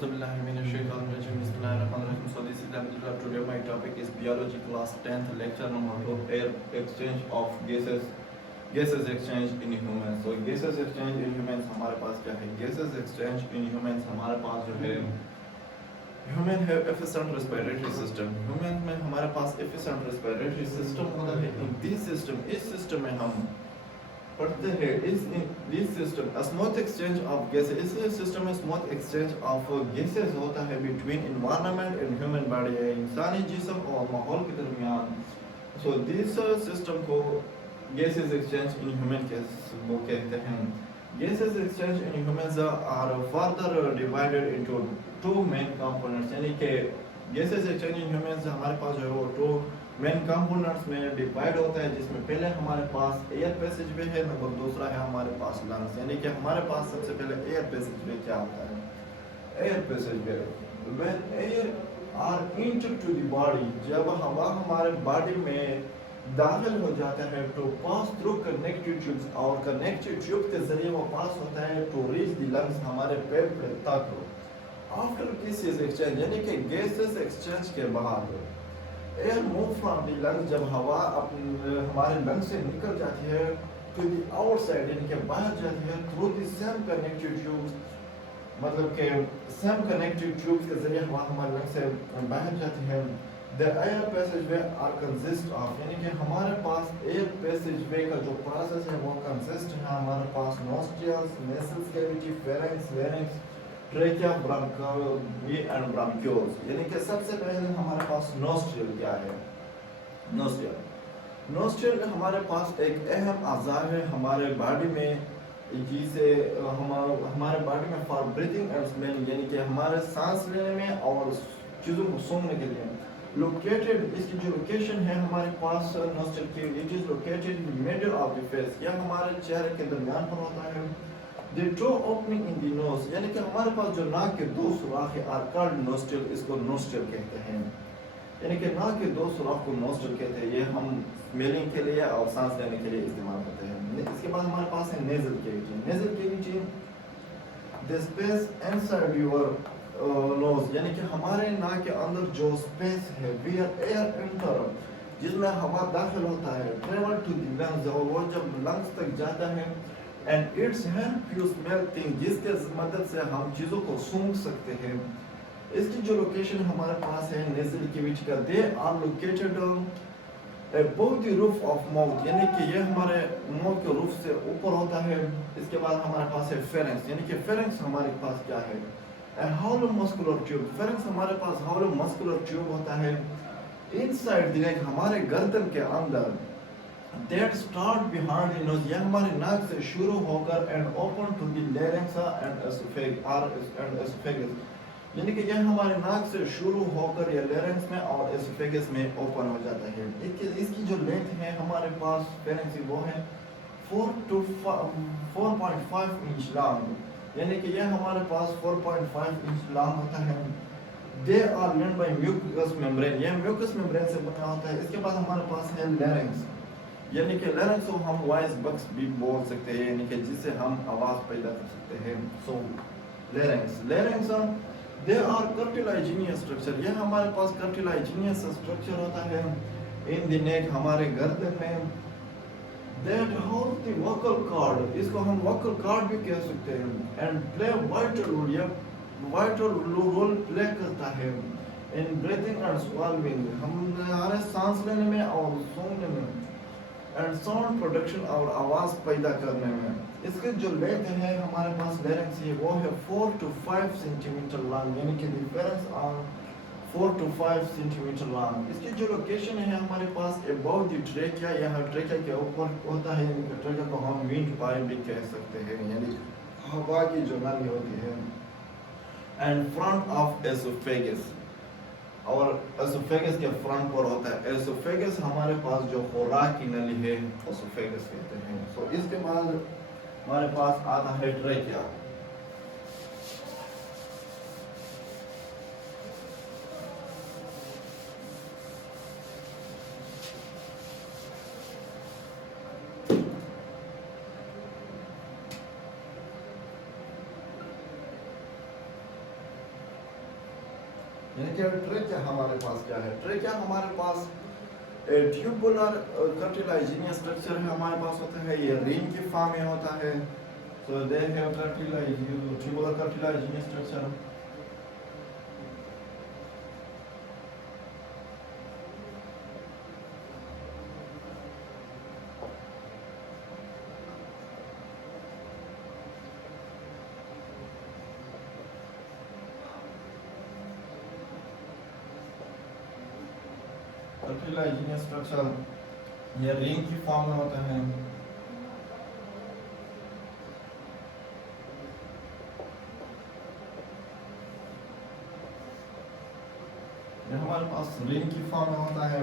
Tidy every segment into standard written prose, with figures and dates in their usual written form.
Bismillahirrahmanirrahim. So this is Alhamdulillah. Today my topic is biology class 10th lecture number 2, air exchange of gases exchange in humans. So gases exchange in humans हमारे पास क्या है? Gases exchange in humans हमारे पास जो है human है efficient respiratory system. Human में हमारे पास efficient respiratory system होता है. In this system, इस system में हम पढ़ते हैं इस this system smooth exchange of gases. इस सिस्टम में स्मूथ एक्सचेंज ऑफ गैसेस होता है between environment and human body, इंसानी जिस्म और माहौल के दरमियान. सो दिस सिस्टम को गैसेस एक्सचेंज इन ह्यूमन वो कहते हैं. Gases exchange in humans are further divided into two main components. यानी कि गैसेस एक्सचेंज इन ह्यूमंस हमारे पास जो है वो टू मेन कंपोनेंट्स में डिवाइड होता है, जिसमें पहले हमारे पास एयर पैसेज वे है, नंबर दूसरा है हमारे पास लंग्स. यानी कि हमारे पास सबसे पहले एयर पैसेज वे क्या होता है? Air passage way when air are enter to the body, जब हवा हमारे बॉडी में दाखिल हो जाता है तो पास थ्रू कनेक्टिव ट्यूब्स, और कनेक्टिव ट्यूब के जरिए वो पास होता है टू रीच द लंग्स, हमारे फेफड़े तक. आफ्टर गैसेस एक्सचेंज यानी कि गैसेस एक्सचेंज के बाद air move from the lungs, जब हवा हमारे लंग्स से निकल जाती है टू द आउटसाइड यानी कि बाहर जाती है through the same connective tubes, मतलब कि सेम कनेक्टिव ट्यूब्स के जरिए हवा हमारे लंग्स से बाहर जाती है. The air passageway are consist of, यानी कि हमारे पास एयर पैसेजवे का जो प्रोसेस है वो कंसिस्ट है हमारे पास nostrils, nasal cavity, pharynx, larynx, trachea, bronchi and bronchioles. यानी कि सबसे पहले हमारे पास नोस्ट्रियल क्या है? नोस्ट्रियल हमारे पास एक अहम अज़ा है हमारे बॉडी में, जिसे हमारे बॉडी में फॉर ब्रीथिंग एंड स्मेलिंग, यानी कि हमारे सांस लेने में और चीज़ों को सूंघने के लिए. लोकेटेड, इसकी जो लोकेशन है हमारे पास नोस्ट्रियल की, it is located in the middle of the face, यह हमारे चेहरे के दरमियान पर होता है. The two opening in the nose, यानी कि हमारे पास जो नाक के दो सुराख है are called nostril, इसको nostril कहते हैं. यानी कि नाक के दो सुराख को nostril कहते हैं. ये हम स्मेलिंग के लिए और सांस लेने के लिए इस्तेमाल करते हैं. इसके बाद हमारे पास है nasal cavity. Nasal cavity, the space inside your nose, यानी कि हमारे नाक के अंदर जो स्पेस है where air enter, जिसमें हवा दाखिल होता है, travel to the lungs, और वो जब lungs तक जाता है, and it's help you smell things, जिसके मदद से हम चीज़ों को सूंघ सकते हैं. इसकी जो लोकेशन हमारे पास है nasal cavity का, they are located above the roof of mouth, यानी कि ये हमारे mouth के रूफ से ऊपर होता है. इसके बाद हमारे पास है pharynx, यानी कि pharynx हमारे पास क्या है? a hollow muscular tube. pharynx हमारे पास hollow muscular tube होता है inside the neck, हमारे गर्दन के अंदर. That start behind the nose, यह हमारे नाक से शुरू होकर and open to the larynx and esophagus, यानी कि यह हमारे नाक से शुरू होकर या larynx में और esophagus में ओपन हो जाता है. इसकी जो लेंथ है हमारे पास pharynx की वो है 4.5 इंच लॉन्ग, यानी कि यह हमारे पास 4.5 इंच लॉन्ग होता है. They are lined by mucous membrane, यह mucous membrane से बना होता है. इसके बाद हमारे पास है larynx, यानी कि larynx को हम वॉइस बॉक्स भी बोल सकते हैं, यानी कि जिससे हम आवाज़ पैदा कर सकते हैं. सो larynx they are cartilaginous structure, यह हमारे पास cartilaginous structure होता है in the neck, हमारे गर्दन में. that holds the vocal cord, इसको हम vocal cord भी कह सकते हैं. and play vital role, यह vital role प्ले करता है in breathing and swallowing, हमारे सांस लेने में और सूंघने में, एंड साउंड प्रोडक्शन और आवाज़ पैदा करने में. इसके जो लेंथ है हमारे पास larynx है वो है 4 to 5 सेंटीमीटर लॉन्ग, यानी कि the pharynx are 4 to 5 centimetre long. इसकी जो लोकेशन है हमारे पास above the trachea, यहाँ ट्रेकिया के ऊपर होता है, यानी कि ट्रेकिया को हम विंड पाइप भी कह सकते हैं, यानी हवा की जो नली होती है. एंड फ्रंट ऑफ esophagus, और एसोफेगस के फ्रंट पर होता है. एसोफेगस हमारे पास जो खुराक की नली है एसोफेगस कहते हैं. सो इसके बाद हमारे पास आता है ट्रेकिया. यानी कि ट्रेकिया हमारे पास क्या है, ट्रेकिया हमारे पास ट्यूबुलर कार्टिलाजिनियस स्ट्रक्चर है हमारे पास होता है, ये रिंग की फॉर्म में होता है। So they have tubular cartilaginous structure. Cartilaginous structure ये रिंग की फॉर्म में होता है। ये हमारे पास रिंग की फॉर्म में होता है।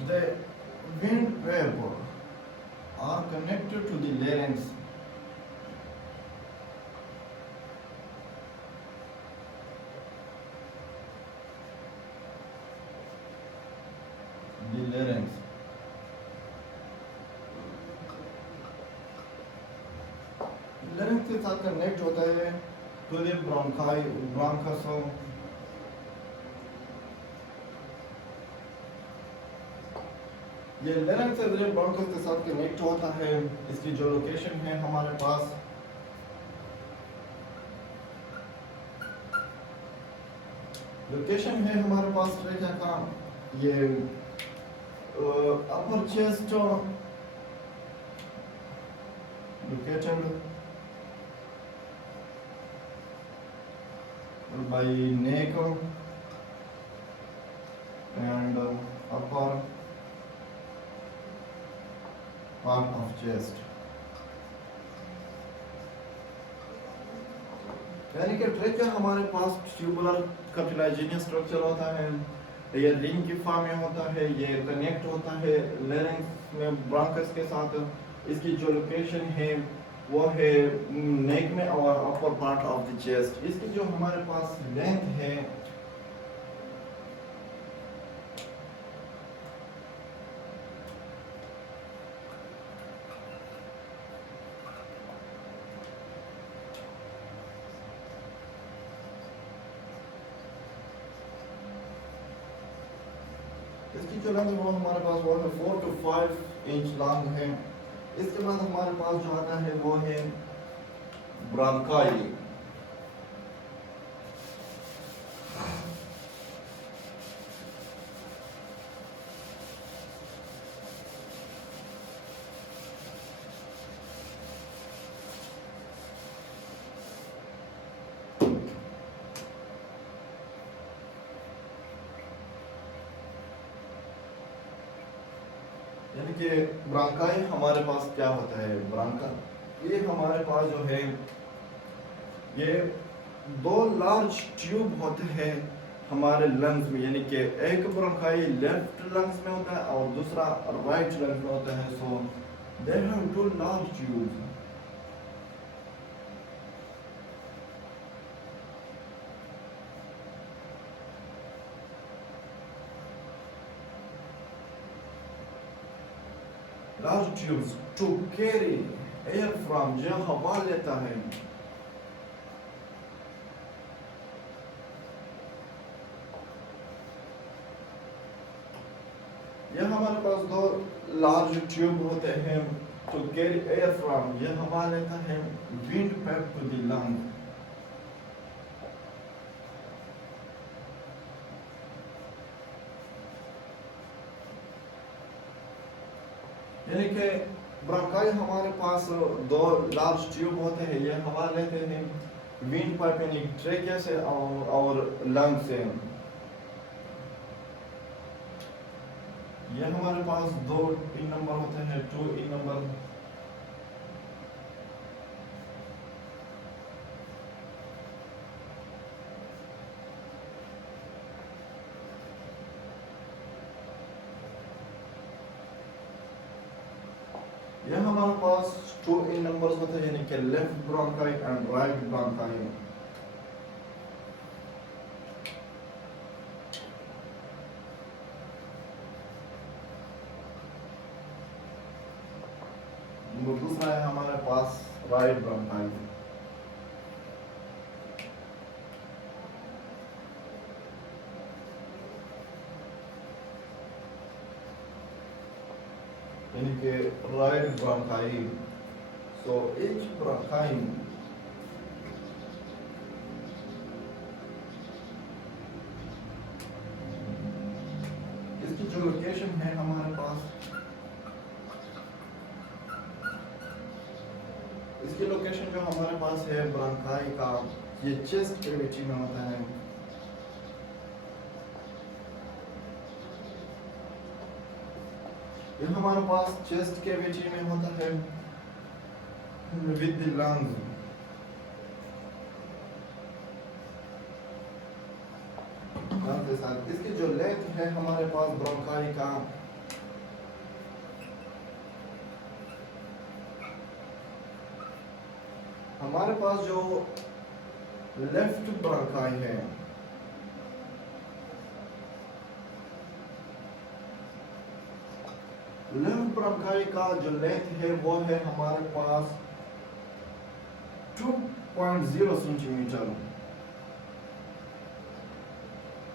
The wind vapor are connected to the larynx. The larynx. larynx के साथ कनेक्ट होता है to the bronchus। ये larynx से जो bronchus के साथ कनेक्ट होता है, इसकी जो लोकेशन है हमारे पास लोकेशन है हमारे पास ट्रेकिया का ये अपर chest located by neck and upper part of chest। यानी कि ट्रेकिया हमारे पास ट्यूबुलर कार्टिलाजिनियस स्ट्रक्चर होता है, ये रिंग की फॉर्म में होता है, ये कनेक्ट होता है लेरिंक्स में ब्रांकस के साथ। इसकी जो लोकेशन है वो है नेक में और upper part of the chest. इसकी जो हमारे पास लेंथ है इसकी जो लेंथ वो हमारे पास वो है 4 to 5 इंच लॉन्ग है। इसके बाद हमारे पास जो आता है वो है ब्रांकाई। यानी कि ब्रांकाई हमारे पास क्या होता है, ब्रांका ये हमारे पास जो है ये दो लार्ज ट्यूब होते हैं हमारे लंग्स में। यानी कि एक ब्रांकाई लेफ्ट लंग्स में होता है और दूसरा राइट लंग्स में होता है। So they have two large tubes. large tubes to carry air from जो हवा लेता है। ये हमारे पास दो लार्ज ट्यूब होते हैं to carry air from, ये हवा लेता है wind back to the lung। यानी कि ब्रांकाई हमारे पास दो लार्ज ट्यूब होते हैं, ये हवा लेते हैं विंड पाइप यानी ट्रेकिया से और लंग से। ये हमारे पास दो इन नंबर होते हैं, 2 इन नंबर। ये हमारे पास 2 इन नंबर्स होते हैं, यानी कि left bronchi and right bronchi. दूसरा है हमारे पास राइट ब्रोंकाई। यानी कि राइट ब्रोंकाई। सो each ब्रोंकाई इसकी जो लोकेशन है हमारे पास, इसकी लोकेशन जो हमारे पास है ब्रोंकाई का, ये चेस्ट कैविटी में होता है। ये हमारे पास चेस्ट कैविटी में होता है विद द लंग्स। के साथ इसकी जो लेंथ है हमारे पास ब्रोंकाई का, हमारे पास जो लेफ्ट ब्रोंकाई है, लेफ्ट ब्रोंकाई का जो लेंथ है वो है हमारे पास 2.0 सेंटीमीटर,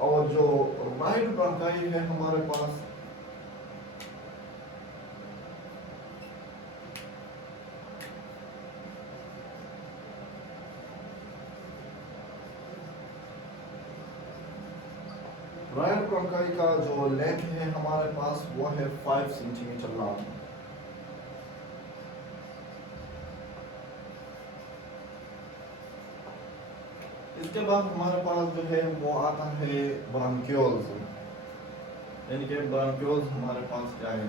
और जो राइट ब्रोंकाई है हमारे पास राइट ब्रोंकाई का जो लेंथ है हमारे पास वो है 5 सेंटीमीटर लॉन्ग। इसके बाद हमारे पास जो है वो आता है ब्रांक्यूल्स, यानी कि ब्रांक्यूल्स हमारे पास क्या है।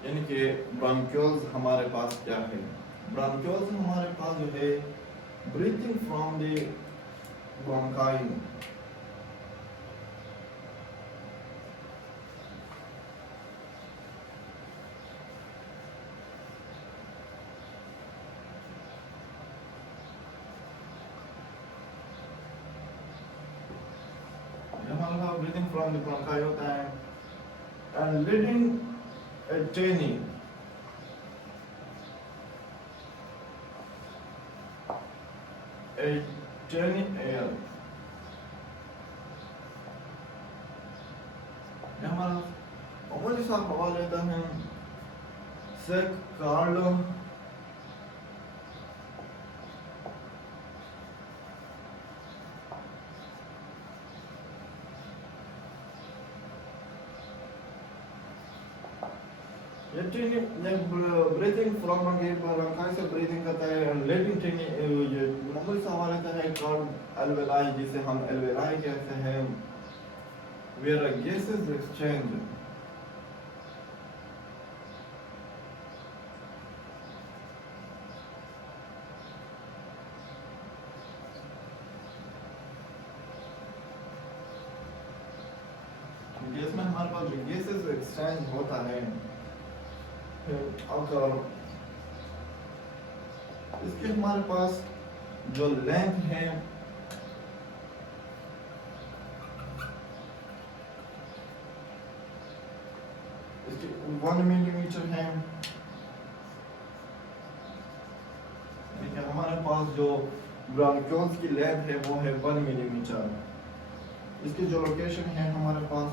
यानी कि ब्रांक्यूल्स हमारे पास क्या है। ब्रांक्यूल्स हमारे पास जो है ब्रीथिंग फ्रॉम द ब्रोंकाई, हमारा ब्रीथिंग फ्रॉम द ब्रोंकाई होता है, एंड लीडिंग attaining air, हमारा अमूली सा हवा लेता है सेक कार्लो ब्रीथिंग फ्रॉम ब्रोंकाई से ब्रीथिंग करता है, लेटिंग ये मामूली सा हवा लेता है कार्ब एल्वेलाई, जिसे हम एल्वेलाई कहते हैं, where gases exchange गैस में हमारे पास गैसेस एक्सचेंज होता है। अगर इसके हमारे पास जो लेंथ है इसके 1 मिलीमीटर है, देखिए हमारे पास जो ब्रोंक्यूल्स की लेंथ है वो है 1 मिलीमीटर। इसकी जो लोकेशन है हमारे पास,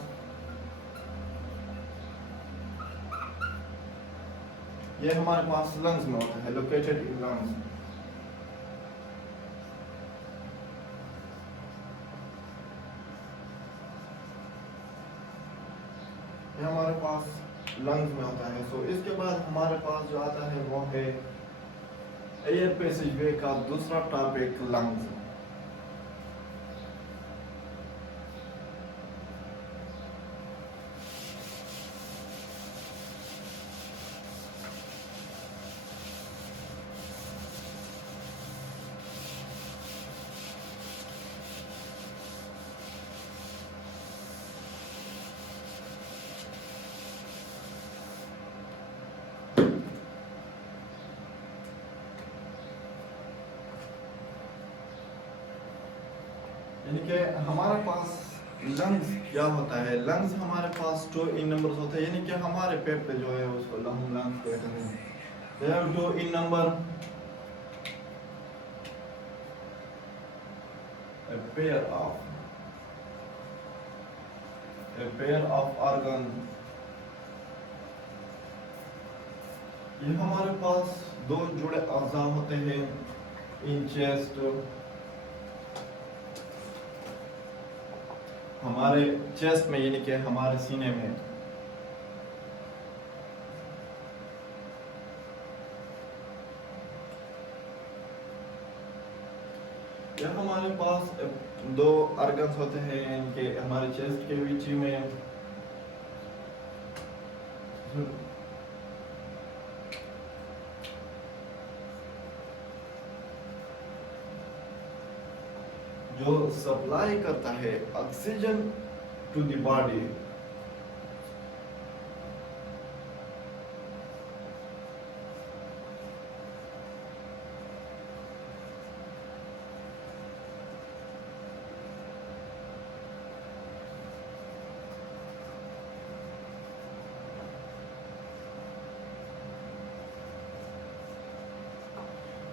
ये हमारे पास लंग्स में होता है, लोकेटेड इन लंग्स। ये हमारे पास लंग्स में होता है। सो इसके बाद हमारे पास जो आता है वो है एयर पैसेजवे का दूसरा टॉपिक, लंग्स। कि हमारे पास लंग्स क्या होता है। लंग्स हमारे पास टू इन नंबर्स होते हैं, यानी कि हमारे पेट पे जो है उसको हम लंग्स कहते हैं। They have two in number, a pair of organ। ये हमारे पास दो जुड़े अज़ा होते हैं इन चेस्ट, हमारे चेस्ट में, यानी कि हमारे सीने में। ये हमारे पास दो ऑर्गन्स होते हैं, यानी कि हमारे चेस्ट के बीच में जो सप्लाई करता है ऑक्सीजन टू द बॉडी।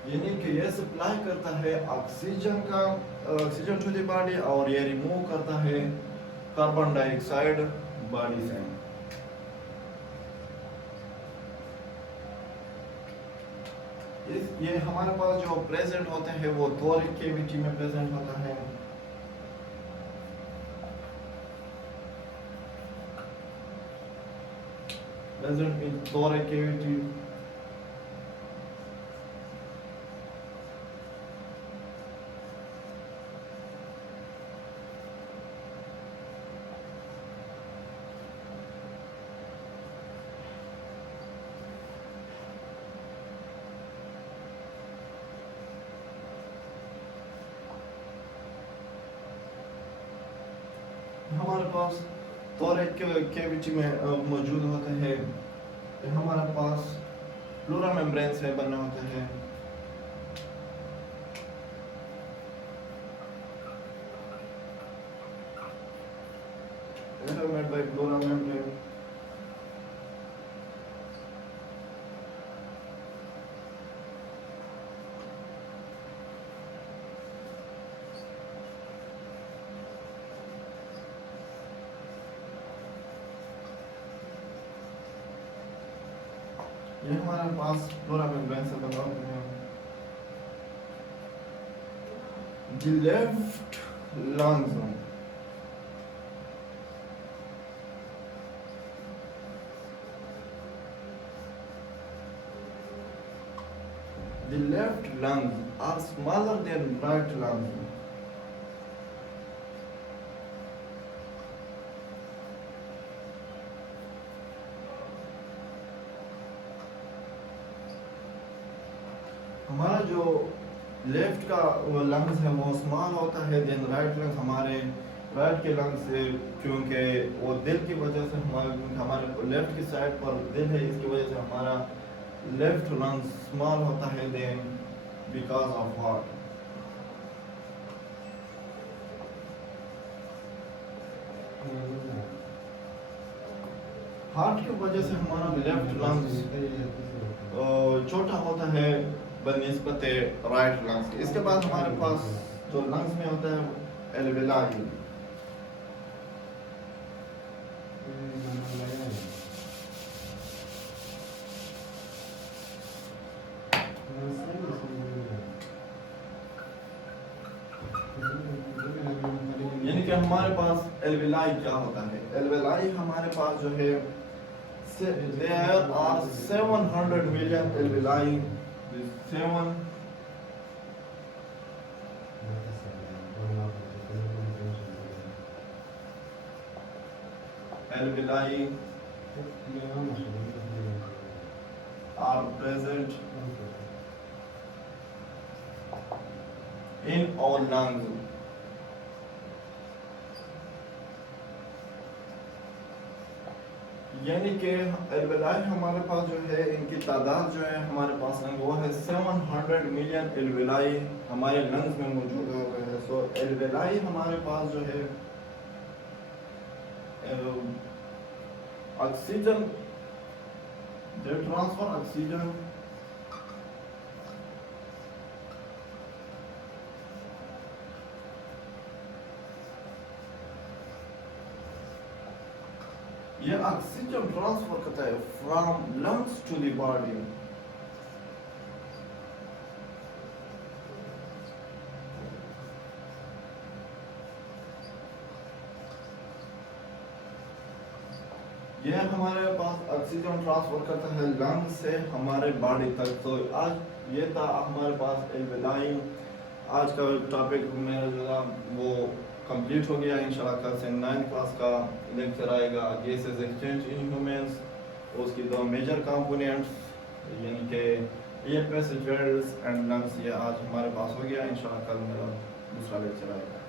यानी कि ये सप्लाई करता है ऑक्सीजन टू द बॉडी, और ये रिमूव करता है कार्बन डाइऑक्साइड बॉडी से। ये हमारे पास जो प्रेजेंट होते हैं वो थोरिक कैविटी में प्रेजेंट होता है। प्रेजेंट इन थोरिक कैविटी। हमारे पास थोरिक कैविटी में मौजूद होते हैं। हमारे पास प्लूरा मेम्ब्रेन से बने होते हैं। Made by pleura membrane। ये हमारे पास प्लूरा मेम्ब्रेन से बना होते हैं। The left lungs, the left lungs are smaller than right lungs। हमारा जो लेफ्ट का लंग्स है वो स्मॉल होता है देन राइट लंग्स। हमारे राइट के लंग्स से, क्योंकि वो दिल की वजह से, हमारे लेफ्ट की साइड पर दिल है, इसकी वजह से हमारा लेफ्ट लंग्स स्मॉल होता है then because of heart. Heart की वजह से हमारा लेफ्ट लंग्स छोटा होता है बनिस्बत राइट लंग्स। इसके बाद हमारे पास जो लंग्स में होता है एल्वेलाई। यानी कि हमारे पास एल्वेलाई क्या होता है। एल्वेलाई हमारे पास जो है there are 700 million alveoli। 7 alveoli are present in our lungs। यानी कि एल्वेलाई हमारे पास जो है इनकी तादाद जो है हमारे पास है वो है 700 मिलियन एल्वेलाई हमारे लंग्स में मौजूद हुए हैं। सो एल्वेलाई हमारे पास जो है ऑक्सीजन दे ट्रांसफर ऑक्सीजन ये ऑक्सीजन ट्रांसफर करता है from lungs to the body. ये हमारे पास ऑक्सीजन ट्रांसफर करता है लंग्स से हमारे बॉडी तक। तो आज ये था हमारे पास एल्वेलाई। आज का टॉपिक मेरा जो था वो कंप्लीट हो गया। इंशाल्लाह कल से 9th क्लास का लेक्चर आएगा गैसेस एक्सचेंज इन ह्यूमंस, उसकी दो मेजर कंपोनेंट्स यानी कि air passage walls and lungs. ये आज हमारे पास हो गया। इंशाल्लाह कल मेरा दूसरा लेक्चर आएगा।